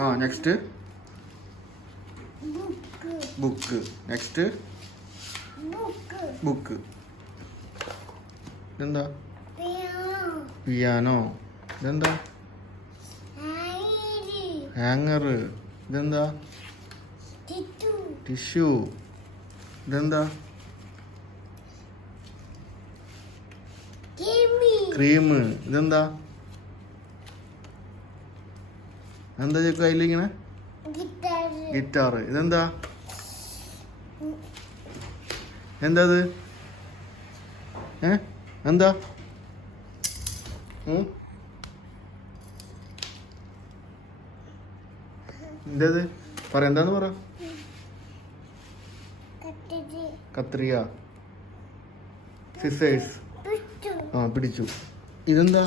ആ next book. Next book. ഇതെന്താ? Piano. ഇതെന്താ? ഹാങ്ങർ. ഇതെന്താ? ടിഷ്യൂ. ഇതെന്താ? ക്രീം. ഇതെന്താ? എന്താ കയ്യിലിങ്ങനെ? ഗിറ്റാർ. ഇതെന്താ? എന്താ അത്? എന്താ? എന്തത് പറ, എന്താന്ന് പറ. കത്രിക. സിസേഴ്സ്. ആ പിടിച്ചു. ഇതെന്താ?